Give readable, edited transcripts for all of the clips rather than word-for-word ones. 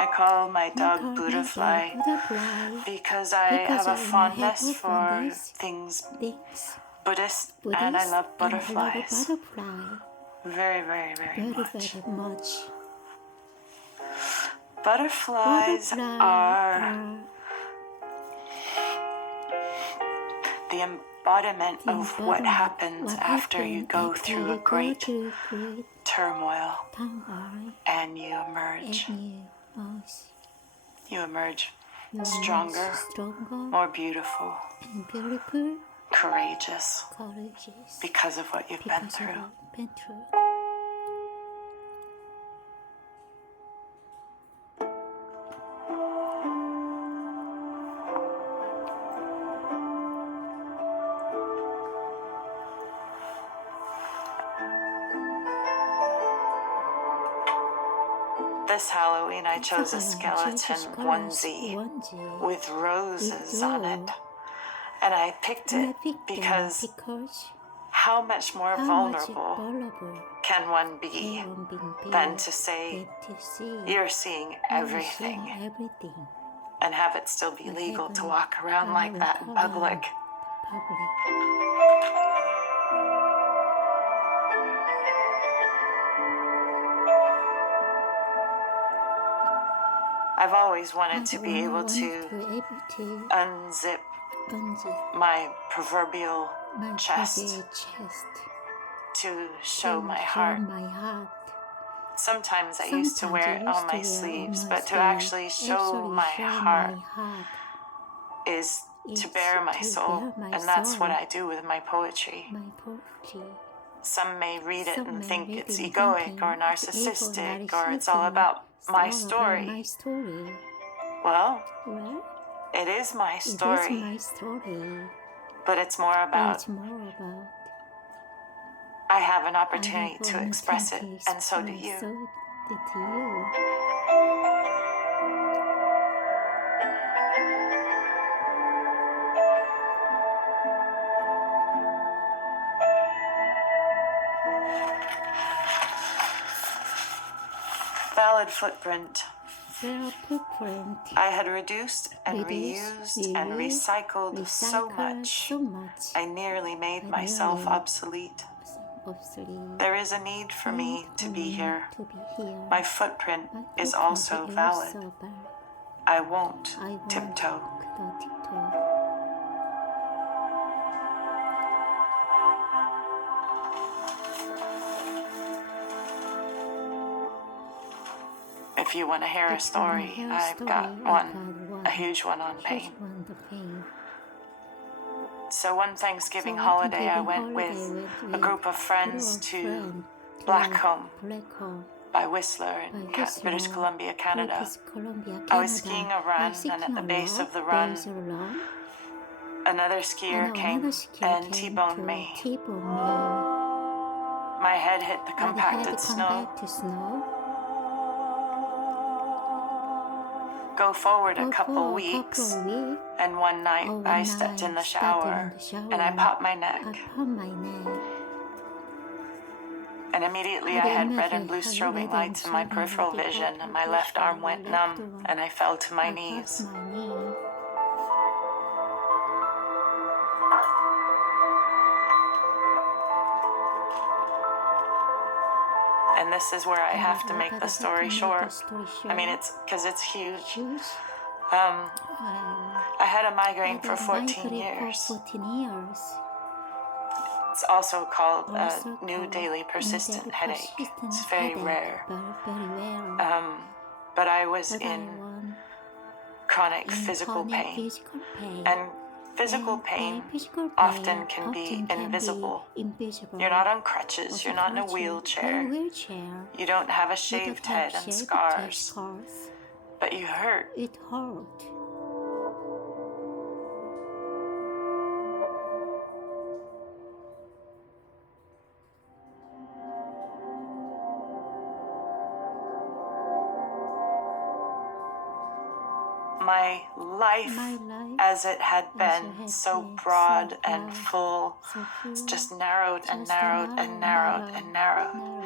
I call my dog Butterfly because I have a fondness for things Buddhist, and I love butterflies. Very, very, very much. Butterflies are the embodiment of what happens after you go through a great turmoil and you emerge. You emerge stronger, more beautiful, courageous because of what you've been through. This Halloween I chose a skeleton onesie with roses on it. And I picked it because how much more vulnerable can one be than to say you're seeing everything and have it still be legal to walk around like that in public. I've always wanted to be able to unzip my proverbial chest to show my heart. Sometimes I used to wear it on my sleeves, but to actually show my heart is to bare my soul, and that's what I do with my poetry. Some may read it and think it's egoic or narcissistic or it's all about my story. Well, it is my story, but it's more about I have an opportunity to express it, and so do you. Valid footprint. I had reduced and reused and recycled so much, I nearly made myself obsolete. There is a need for me to be here. My footprint is also valid. I won't tiptoe. If you want to hear a story, I've got one, a huge one on pain. So one Thanksgiving holiday, I went with a group of friends to Blackcomb by Whistler in British Columbia, Canada. I was skiing a run, and at the base of the run, another skier came and T-boned me. My head hit the compacted snow. Go forward a couple weeks, and one night I stepped in the shower and I popped my neck. And immediately I had red and blue strobing lights in my peripheral vision, and my left arm went numb, and I fell to my knees. And this is where I have to make the story short. I mean, it's because it's huge. I had a migraine for 14 years. It's also called a new daily persistent headache. It's very rare. But I was in chronic physical pain. And physical pain often can be invisible. You're not on crutches, you're not in a wheelchair, you don't have a shaved head and scars, but you hurt. My life as it had been so broad and full just narrowed and narrowed and narrowed and narrowed.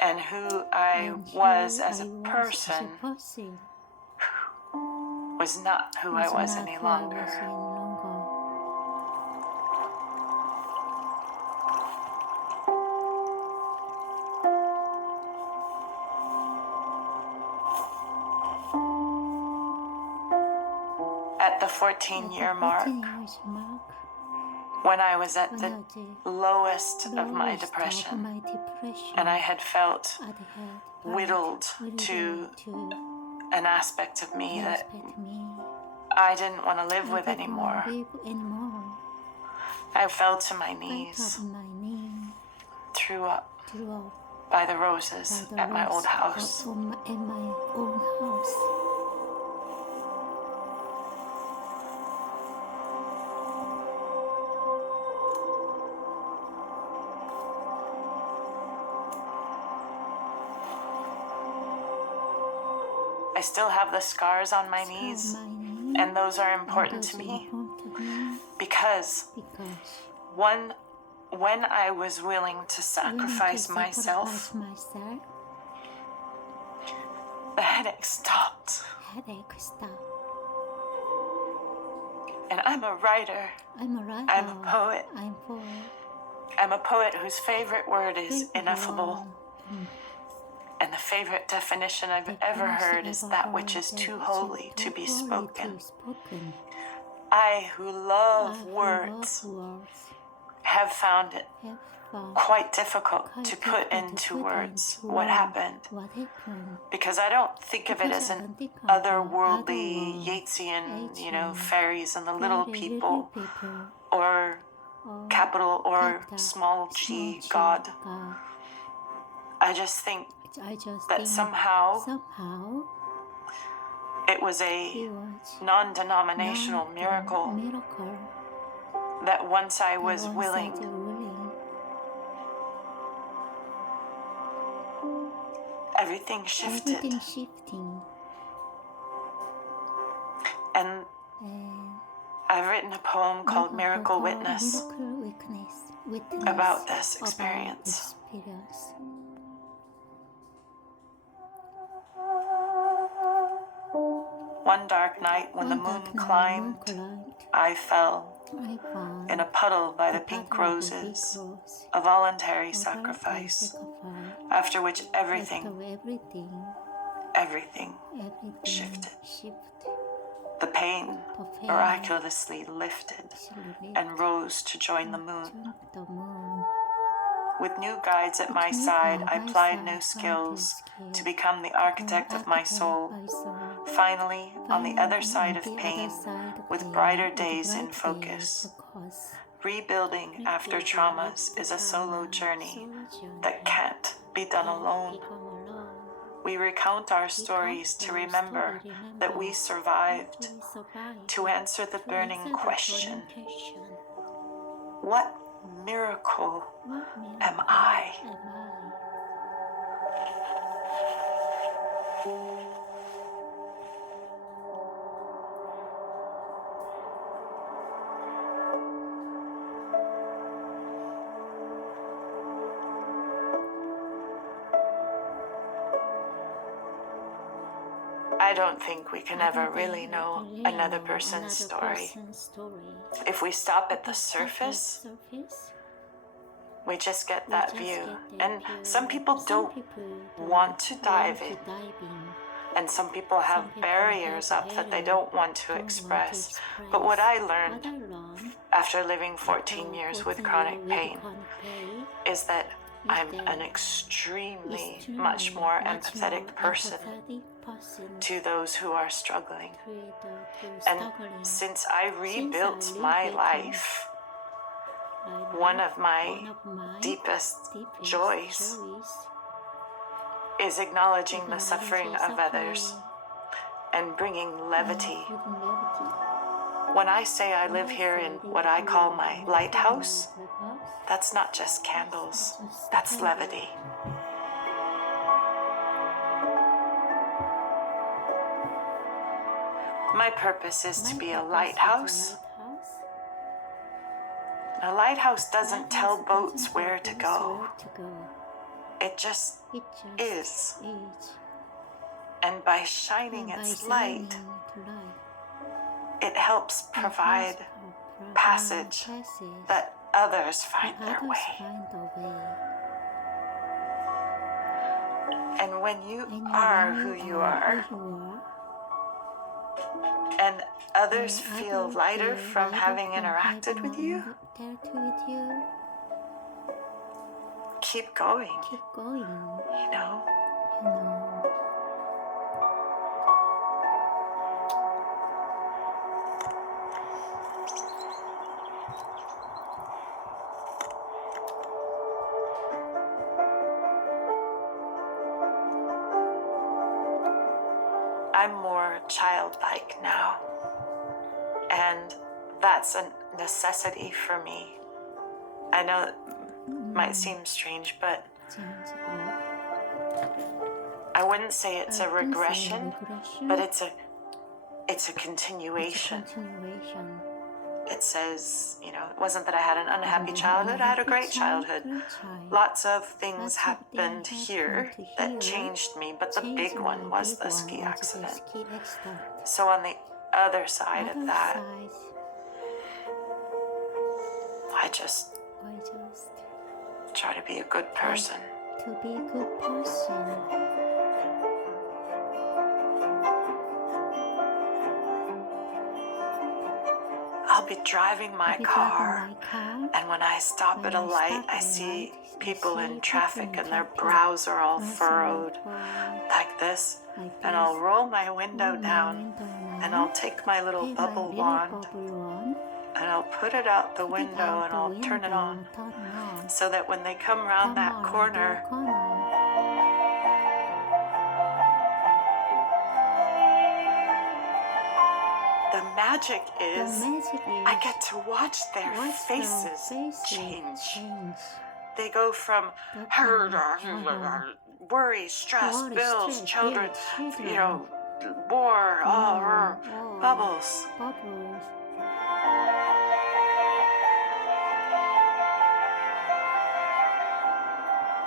and who I was as a person was not who I was any longer. At the 14-year mark, when I was at the lowest of my depression, and I had felt whittled to an aspect of me that I didn't want to live with anymore, I fell to my knees, threw up by the roses at my old house. I still have the scars on my knees, and those are important to me because when I was willing to sacrifice myself, the headache stopped. And I'm a writer. I'm a poet. I'm a poet whose favorite word is ineffable. And the favorite definition I've ever heard is that which is too holy to be spoken. I, who love words, have found it quite difficult to put into words what happened, because I don't think of it as an otherworldly Yeatsian, fairies and the little people, or capital or small g God. I just think that somehow it was a non-denominational miracle that once I was willing, everything shifted. And I've written a poem called Miracle Witness about this experience. One dark night when the moon climbed, I fell in a puddle by the pink roses, a voluntary sacrifice, after which everything shifted. The pain miraculously lifted and rose to join the moon. With new guides at my side, I plied new skills to become the architect of my soul. Finally, on the other side of pain, with brighter days in focus. Rebuilding after traumas is a solo journey that can't be done alone. We recount our stories to remember that we survived, to answer the burning question, what miracle am I? I don't think we can ever really know another person's story. If we stop at the surface, we just get that view. And some people don't want to dive in. And some people have barriers up that they don't want to express. But what I learned after living 14 years with chronic pain is that I'm an extremely much more empathetic person to those who are struggling. And since I rebuilt my life, one of my deepest joys is acknowledging the suffering of others and bringing levity. When I say I live here in what I call my lighthouse, that's not just candles, that's levity. My purpose is to be a lighthouse. A lighthouse doesn't tell boats where to go. It just is. is. And by shining its light, it helps provide passage that others find their way. And when you are who you are, and others feel lighter from having interacted with you, keep going, you know? I'm more childlike now, and that's a necessity for me. I know it might seem strange, but I wouldn't say it's a regression, but it's a continuation. It says, you know, it wasn't that I had an unhappy childhood, I had a great childhood. Lots of things happened here that changed me, but the big one was the ski accident. So on the other side of that, I just try to be a good person. I'll be driving my car, and when I stop at a light, I see people in traffic and their brows are all furrowed like this, and I'll roll my window down, and I'll take my little bubble wand, and I'll put it out the window, and I'll turn it on, so that when they come around that corner, the magic is I get to watch their faces change. They go from worry, stress, bills, children, you know, war, bubbles.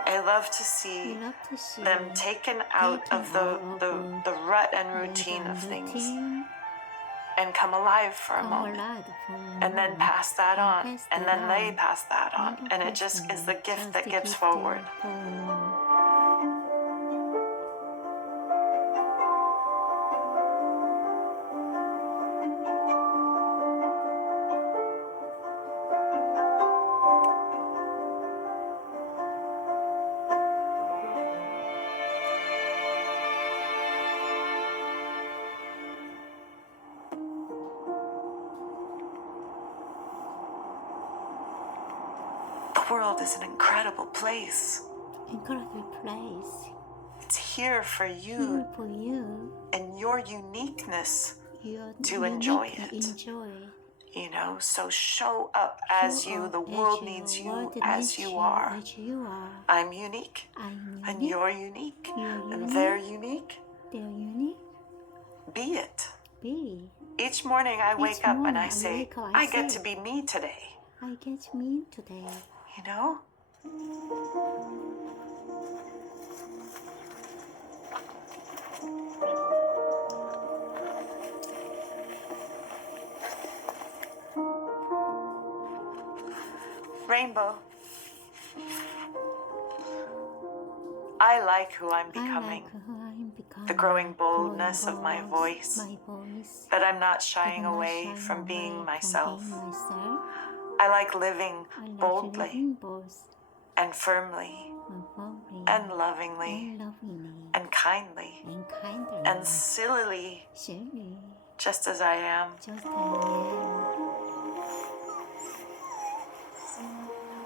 I love to see them taken out of the rut and routine of things and come alive for a moment, and then pass that on, and then they pass that on, and it just is the gift that gives forward. The world is an incredible place. It's here for you and your uniqueness to enjoy it. You know, so show up as you. The world needs you as you are. I'm unique, and you're unique, and they're unique. Be it. Each morning I wake up and I say, I get to be me today. You know? Rainbow. I like who I'm becoming. The growing boldness of my voice. That I'm not shying away from being myself. I like living boldly and firmly and lovingly and kindly and sillily, just as I am.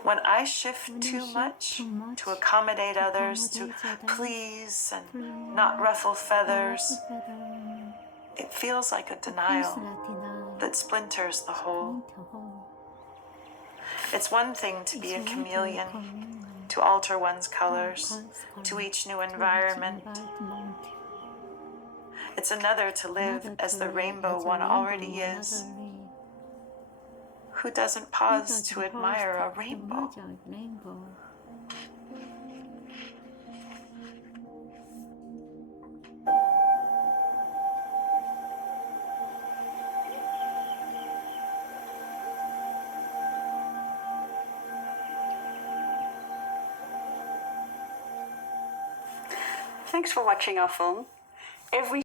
When I shift too much to accommodate others, to please and not ruffle feathers, it feels like a denial that splinters the whole. It's one thing to be a chameleon, to alter one's colors to each new environment. It's another to live as the rainbow one already is. Who doesn't pause to admire a rainbow? thanks for watching our film. Every